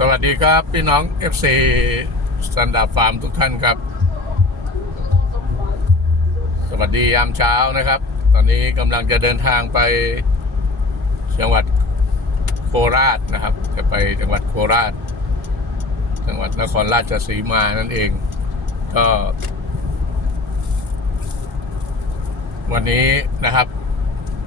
สวัสดีครับพี่น้อง FC สันดาฟาร์มทุกท่านครับ สวัสดียามเช้านะครับ ตอนนี้กำลังจะเดินทางไปจังหวัดโคราชนะครับ จะไปจังหวัดโคราช จังหวัดนครราชสีมานั่นเอง ก็ วันนี้นะครับ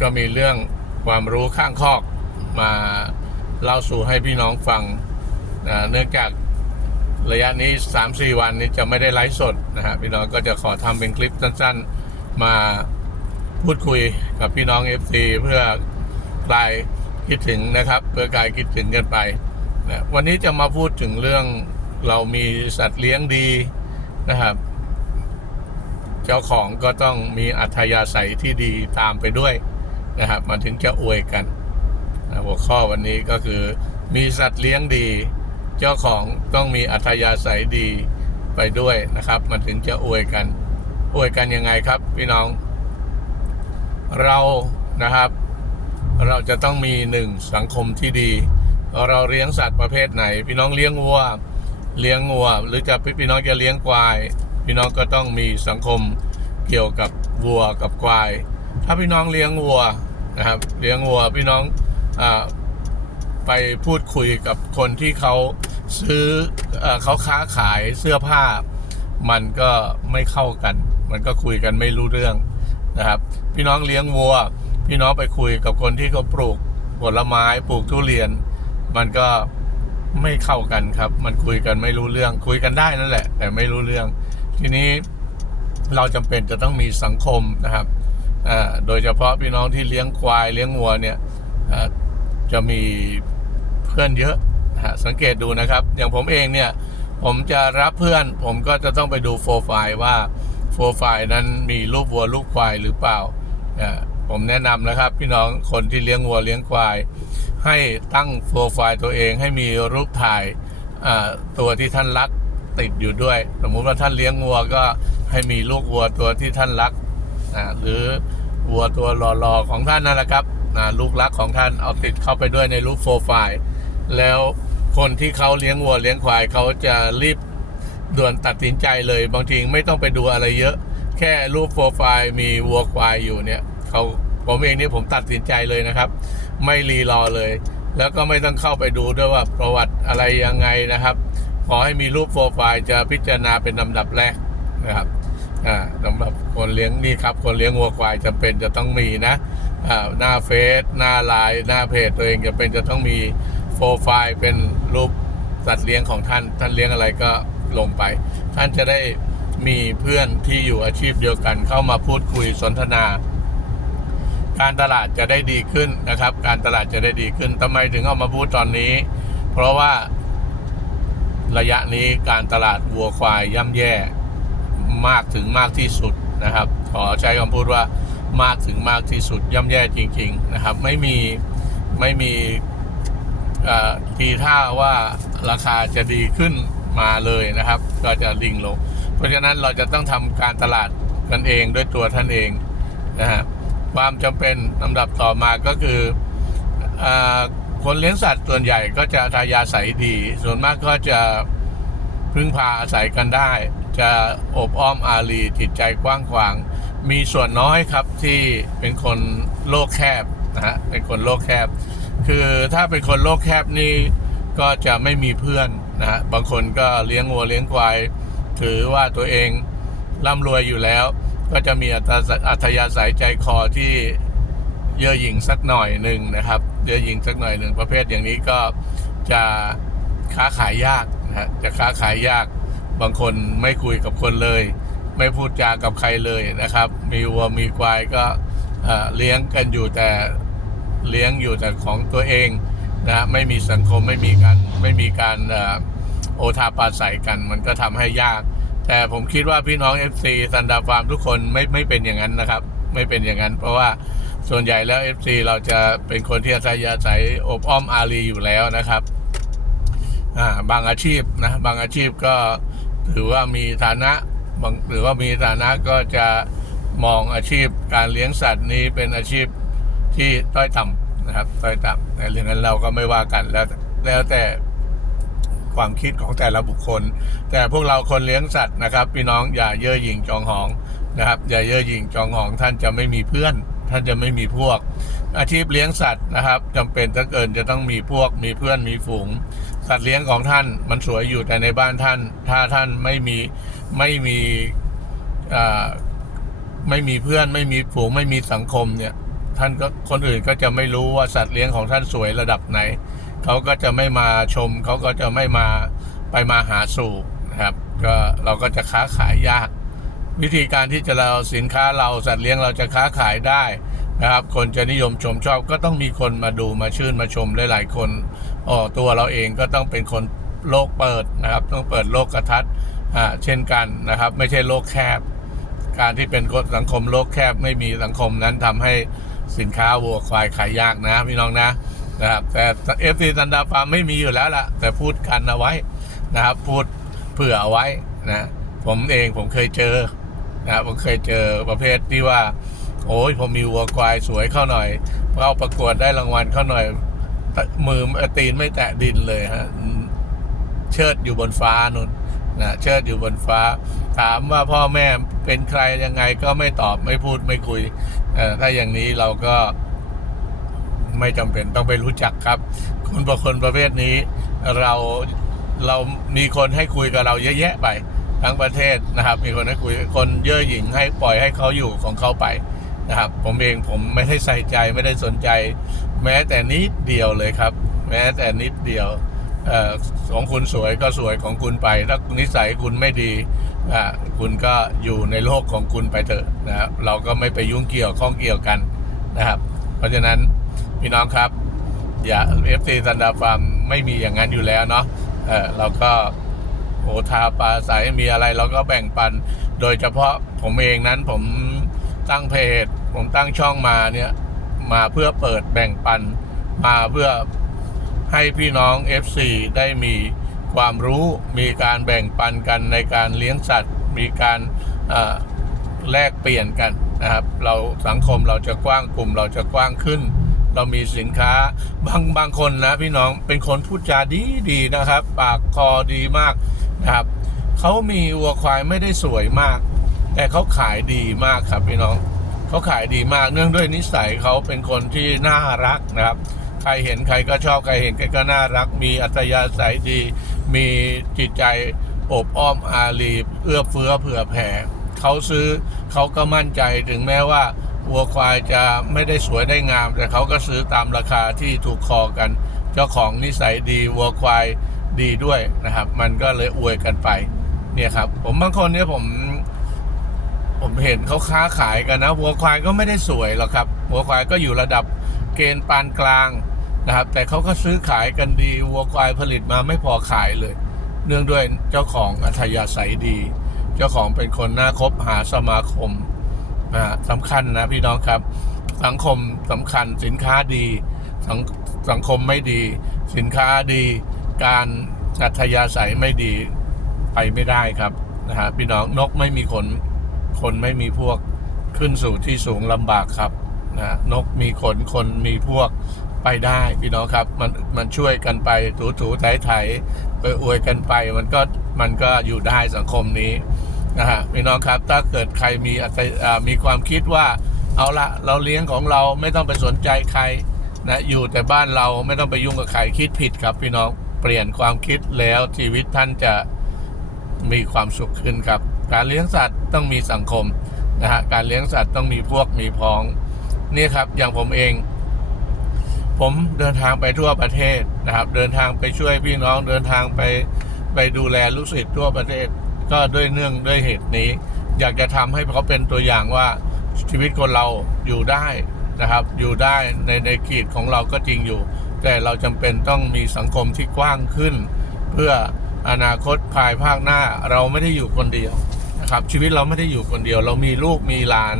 ก็มีเรื่องความรู้ข้างคอกมาเล่าสู่ให้พี่น้องฟัง เนื่องจากระยะนี้ 3-4 วันนี้จะไม่ได้ไลฟ์สดนะฮะพี่น้องก็จะขอทำเป็นคลิปสั้นๆ มาพูดคุยกับพี่น้อง FC เพื่อคลายคิดถึงนะครับ เพื่อคลายคิดถึงกันไปนะวันนี้จะมาพูดถึงเรื่องเรามีสัตว์เลี้ยงดีนะครับ เจ้าของก็ต้องมีอัธยาศัยที่ดีตามไปด้วยนะครับมันถึงจะอวยกันนะหัวข้อวันนี้ก็คือมีสัตว์เลี้ยงดี เจ้าของต้องมีอัธยาศัยดีไปด้วยนะครับ มันถึงจะอวยกัน อวยกันยังไงครับ พี่น้อง เรานะครับ เราจะต้องมีหนึ่งสังคมที่ดี เราเลี้ยงสัตว์ประเภทไหน พี่น้องเลี้ยงวัว เลี้ยงวัว หรือจะพี่น้องจะเลี้ยงควาย พี่น้องก็ต้องมีสังคมเกี่ยวกับวัวกับควาย ถ้าพี่น้องเลี้ยงวัวนะครับ เลี้ยงวัวพี่น้องอา ไปพูดคุยกับคนที่เขาซื้อเอเขาค้าขายเสื้อผ้า มันก็ไม่เข้ากัน มันก็คุยกันไม่รู้เรื่องนะครับ พี่น้องเลี้ยงวัว พี่น้องไปคุยกับคนที่เขาปลูกผลไม้ปลูกทุเรียน มันก็ไม่เข้ากันครับ มันคุยกันไม่รู้เรื่อง คุยกันได้นั่นแหละ แต่ไม่รู้เรื่อง ทีนี้เราจำเป็นจะต้องมีสังคมนะครับโดยเฉพาะพี่น้องที่เลี้ยงควายเลี้ยงวัวเนี่ยจะมี พื่อนเยอะนะฮะสังเกตดูนะครับ อย่างผมเองเนี่ย ผมจะรับเพื่อน ผมก็จะต้องไปดูโปรไฟล์ว่าโปรไฟล์นั้นมีรูปวัวรูปควายหรือเปล่าอ่าผมแนะนำนะครับ พี่น้องคนที่เลี้ยงวัวเลี้ยงควาย ให้ตั้งโปรไฟล์ตัวเองให้มีรูปถ่ายอ่าตัวที่ท่านรักติดอยู่ด้วย สมมุติว่าท่านเลี้ยงวัวก็ให้มีลูกวัวตัวที่ท่านรักอ่าหรือวัวตัวหล่อๆของท่านนั่นแหละครับอ่าลูกรักของท่านเอาติดเข้าไปด้วยในรูปโปรไฟล์ แล้วคนที่เขาเลี้ยงวัวเลี้ยงควายเขาจะรีบด่วนตัดสินใจเลย บางทีไม่ต้องไปดูอะไรเยอะ แค่รูปโปรไฟล์มีวัวควายอยู่เนี่ยเขาผมเองเนี่ยผมตัดสินใจเลยนะครับ ไม่รีรอเลย แล้วก็ไม่ต้องเข้าไปดูด้วยว่าประวัติอะไรยังไงนะครับ ขอให้มีรูปโปรไฟล์จะพิจารณาเป็นลำดับแรกนะครับอ่าสำหรับคนเลี้ยงนี่ครับ คนเลี้ยงวัวควายจำเป็นจะต้องมีนะอ่าหน้าเฟซหน้าไลน์หน้าเพจตัวเองจำเป็นจะต้องมี โปรไฟล์เป็นรูปสัตว์เลี้ยงของท่าน ท่านเลี้ยงอะไรก็ลงไป ท่านจะได้มีเพื่อนที่อยู่อาชีพเดียวกัน เข้ามาพูดคุยสนทนา การตลาดจะได้ดีขึ้นนะครับ การตลาดจะได้ดีขึ้นทำไมถึงเอามาพูดตอนนี้ เพราะว่าระยะนี้การตลาดวัวควายย่ำแย่มากถึงมากที่สุดนะครับ ขอใช้คำพูดว่ามากถึงมากที่สุดย่ำแย่จริง ๆ นะครับ ไม่มีไม่มี ทีท่าว่าราคาจะดีขึ้นมาเลยนะครับ ก็จะดิ่งลง เพราะฉะนั้นเราจะต้องทำการตลาดกันเองด้วยตัวท่านเองนะฮะความจำเป็นลำดับต่อมาก็คืออคนเลี้ยงสัตว์ส่วนใหญ่ก็จะทายาศัยดี ส่วนมากก็จะพึ่งพาอาศัยกันได้ จะอบอ้อมอารีจิตใจกว้างขวาง มีส่วนน้อยครับที่เป็นคนโลกแคบนะฮะเป็นคนโลกแคบ คือถ้าเป็นคนโลกแคบนี่ก็จะไม่มีเพื่อนนะฮะบางคนก็เลี้ยงวัวเลี้ยงควาย ถือว่าตัวเองร่ำรวยอยู่แล้ว ก็จะมีอัตอัธยาศัยใจคอที่เย่อหยิ่งสักหน่อยหนึ่งนะครับเย่อหยิ่งสักหน่อยหนึ่งประเภทอย่างนี้ก็จะค้าขายยากนะฮะจะค้าขายยาก บางคนไม่คุยกับคนเลย ไม่พูดจากับใครเลยนะครับ มีวัวมีควายก็เลี้ยงกันอยู่แต่ เลี้ยงอยู่แต่ของตัวเองนะไม่มีสังคมไม่มีการไม่มีการโอทาปาศัยกัน มันก็ทำให้ยาก แต่ผมคิดว่าพี่น้อง FC ซันดาฟาร์มทุกคนไม่ไม่เป็นอย่างนั้นนะครับ ไม่เป็นอย่างนั้น เพราะว่าส่วนใหญ่แล้ว FC เราจะเป็นคนที่อัธยาศัยอบอ้อมอารีอยู่แล้วนะครับบางอาชีพนะบางอาชีพก็ถือว่ามีฐานะบางหรือว่ามีฐานะก็จะมองอาชีพการเลี้ยงสัตว์นี้เป็นอาชีพ ที่ต้อยต่ำนะครับต้อยต่ำแต่เรื่องนั้นเราก็ไม่ว่ากันแล้วแล้วแต่ความคิดของแต่ละบุคคล แต่พวกเราคนเลี้ยงสัตว์นะครับ พี่น้องอย่าเย่อหยิ่งจองหองนะครับ อย่าเย่อหยิ่งจองหอง ท่านจะไม่มีเพื่อน ท่านจะไม่มีพวก อาชีพเลี้ยงสัตว์นะครับจำเป็นถ้าเกินจะต้องมีพวกมีเพื่อนมีฝูง สัตว์เลี้ยงของท่านมันสวยอยู่แต่ในบ้านท่าน ถ้าท่านไม่มีไม่มีไม่มีเพื่อนไม่มีฝูงไม่มีสังคมเนี่ย ท่านก็คนอื่นก็จะไม่รู้ว่าสัตว์เลี้ยงของท่านสวยระดับไหน เขาก็จะไม่มาชม เขาก็จะไม่มาไปมาหาสู่นะครับก็เราก็จะค้าขายยาก วิธีการที่จะเราสินค้าเราสัตว์เลี้ยงเราจะค้าขายได้นะครับ คนจะนิยมชมชอบก็ต้องมีคนมาดูมาชื่นมาชมหลายๆคนอ๋อตัวเราเองก็ต้องเป็นคนโลกเปิดนะครับ ต้องเปิดโลกกระทัดอ่าเช่นกันนะครับ ไม่ใช่โลกแคบ การที่เป็นสังคมโลกแคบไม่มีสังคมนั้นทำให้ สินค้าวัวควายขายยากนะพี่น้องนะนะครับแต่เอฟซีซันดาฟาร์มไม่มีอยู่แล้วล่ะ แต่พูดกันเอาไว้นะครับพูดเผื่อเอาไว้นะผมเองผมเคยเจอนะผมเคยเจอประเภทที่ว่า โอ้ยผมมีวัวควายสวยเข้าหน่อยเข้าประกวดได้รางวัลเข้าหน่อย มือตีนไม่แตะดินเลยฮะเชิดอยู่บนฟ้านุ่นนะเชิดอยู่บนฟ้า ถามว่าพ่อแม่เป็นใครยังไงก็ไม่ตอบไม่พูดไม่คุย เออถ้าอย่างนี้เราก็ไม่จำเป็นต้องไปรู้จักครับ คนประคนประเภทนี้ เราเรามีคนให้คุยกับเราเยอะแยะไปทั้งประเทศนะครับ มีคนให้คุยคนเย่อหยิ่งให้ปล่อยให้เขาอยู่ของเขาไปนะครับ ผมเองผมไม่ได้ใส่ใจไม่ได้สนใจ แม้แต่นิดเดียวเลยครับ แม้แต่นิดเดียว ของคุณสวยก็สวยของคุณไป ถ้านิสัยคุณไม่ดีอ่าคุณก็อยู่ในโลกของคุณไปเถอะนะครับเราก็ไม่ไปยุ่งเกี่ยวข้องเกี่ยวกันนะครับ เพราะฉะนั้นพี่น้องครับ อย่าเอฟซีซันดาฟาร์มไม่มีอย่างนั้นอยู่แล้วเนาะเเราก็โอทาปลาใสมีอะไรเราก็แบ่งปัน โดยเฉพาะผมเองนั้นผมตั้งเพจ ผมตั้งช่องมาเนี่ยมาเพื่อเปิดแบ่งปันมาเพื่อ ให้พี่น้อง FC ได้มีความรู้มีการแบ่งปันกันในการเลี้ยงสัตว์ มีการแลกเปลี่ยนกันนะครับเราสังคมเราจะกว้างกลุ่มเราจะกว้างขึ้น เรามีสินค้าบางบางคนนะพี่น้องเป็นคนพูดจาดีดีนะครับ ปากคอดีมากนะครับเขามีวัวควายไม่ได้สวยมาก แต่เขาขายดีมากครับพี่น้องเขาขายดีมากเนื่องด้วยนิสัยเขาเป็นคนที่น่ารักนะครับ ใครเห็นใครก็ชอบใครเห็นใครก็น่ารัก มีอัธยาศัยดี มีจิตใจอบอ้อมอารีเอื้อเฟื้อเผื่อแผ่เขาซื้อเขาก็มั่นใจถึงแม้ว่าวัวควายจะไม่ได้สวยได้งาม แต่เขาก็ซื้อตามราคาที่ถูกคอกัน เจ้าของนิสัยดีวัวควายดีด้วยนะครับ มันก็เลยอวยกันไป เนี่ยครับ ผมบางคนเนี่ยผมผมเห็นเขาค้าขายกันนะวัวควายก็ไม่ได้สวยหรอกครับวัวควายก็อยู่ระดับเกณฑ์ปานกลาง นะครับ แต่เขาก็ซื้อขายกันดีวัวควายผลิตมาไม่พอขายเลย เนื่องด้วยเจ้าของอัธยาศัยดี เจ้าของเป็นคนน่าคบหาสมาคมนะฮะสำคัญนะพี่น้องครับ สังคมสำคัญสินค้าดีสังสังคมไม่ดี สินค้าดี การอัธยาศัยไม่ดีไปไม่ได้ครับนะฮะพี่น้องนกไม่มีขนคนไม่มีพวกขึ้นสู่ที่สูงลำบากครับนะนกมีขนคนมีพวก ไปได้พี่น้องครับ มันมันช่วยกันไปถูถูไถไถไปอวยกันไปมันก็มันก็อยู่ได้สังคมนี้นะฮะพี่น้องครับถ้าเกิดใครมีอัตอ่ามีความคิดว่าเอาละเราเลี้ยงของเราไม่ต้องไปสนใจใครนะอยู่แต่บ้านเราไม่ต้องไปยุ่งกับใครคิดผิดครับ พี่น้องเปลี่ยนความคิดแล้วชีวิตท่านจะมีความสุขขึ้นครับ การเลี้ยงสัตว์ต้องมีสังคมนะฮะการเลี้ยงสัตว์ต้องมีพวกมีพ้องนี่ครับอย่างผมเอง ผมเดินทางไปทั่วประเทศนะครับ เดินทางไปช่วยพี่น้องเดินทางไปไปดูแลลูกศิษย์ทั่วประเทศ ก็ด้วยเนื่องด้วยเหตุนี้ อยากจะทำให้เขาเป็นตัวอย่างว่าชีวิตคนเราอยู่ได้นะครับ อยู่ได้ในในขีดของเราก็จริงอยู่ แต่เราจำเป็นต้องมีสังคมที่กว้างขึ้น เพื่ออนาคตภายภาคหน้าเราไม่ได้อยู่คนเดียวนะครับ ชีวิตเราไม่ได้อยู่คนเดียว เรามีลูกมีหลาน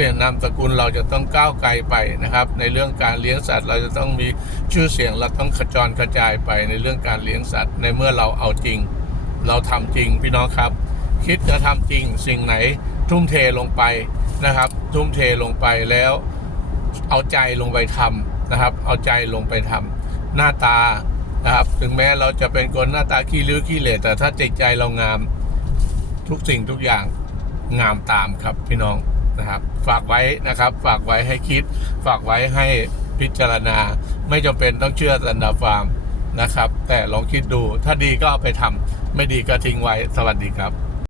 เสียนามสกุลเราจะต้องก้าวไกลไปนะครับ ในเรื่องการเลี้ยงสัตว์ เราจะต้องมีชื่อเสียงเราต้องขจรกระจายไปในเรื่องการเลี้ยงสัตว์ ในเมื่อเราเอาจริง เราทำจริงพี่น้องครับ คิดจะทำจริงสิ่งไหน ทุ่มเทลงไปนะครับ ทุ่มเทลงไปแล้ว เอาใจลงไปทำนะครับ เอาใจลงไปทำหน้าตานะครับ ถึงแม้เราจะเป็นคนหน้าตาขี้ริ้วขี้เหร่แต่ถ้าใจใจเรางามทุกสิ่งทุกอย่างงามตามครับพี่น้อง นะครับ ฝากไว้นะครับ ฝากไว้ให้คิด ฝากไว้ให้พิจารณา ไม่จำเป็นต้องเชื่อสันดาฟาร์มนะครับ แต่ลองคิดดู ถ้าดีก็เอาไปทำไม่ดีก็ทิ้งไว้ สวัสดีครับ